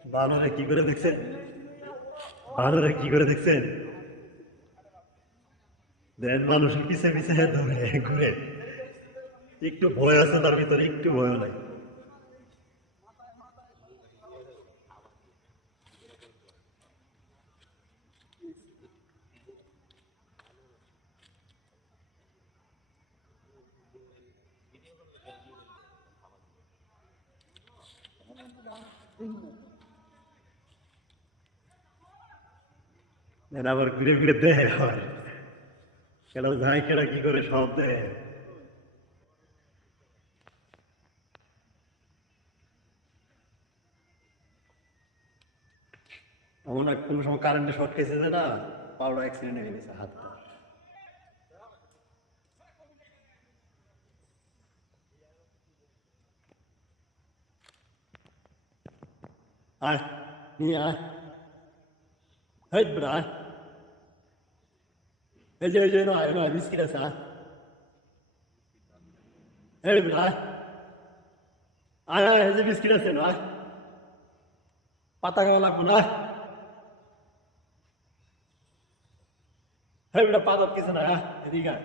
বানরে কি করে দেখছেন? বানরে কি করে দেখছেন? দেন মানুষের পিছে পিছে ধরে ঘুরে। একটু ভয় আছে তার ভিতরে, একটু ভয় নাই। দেন আবার ঘুরে ঘুরে দেয় আবার। কেন যায় কেনা কি করে সব দেয়। এমন এক কোনো সময় কারেন্টে শর্ট খেয়েছে যে না, পাউডার অ্যাক্সিডেন্ট হয়ে গেছে হাতটা। আয়, নিয়ে আয়। হেই বেটা আয়। এই যে নয় নয় বিস্কিট আছে আয়। এই বেটা আয়। আয় আয়, এই যে বিস্কিট আছে নয়। পাতা খাওয়া লাগবো না। হেই বেটা পা দাঁত কিছু না, এদিকে আয়।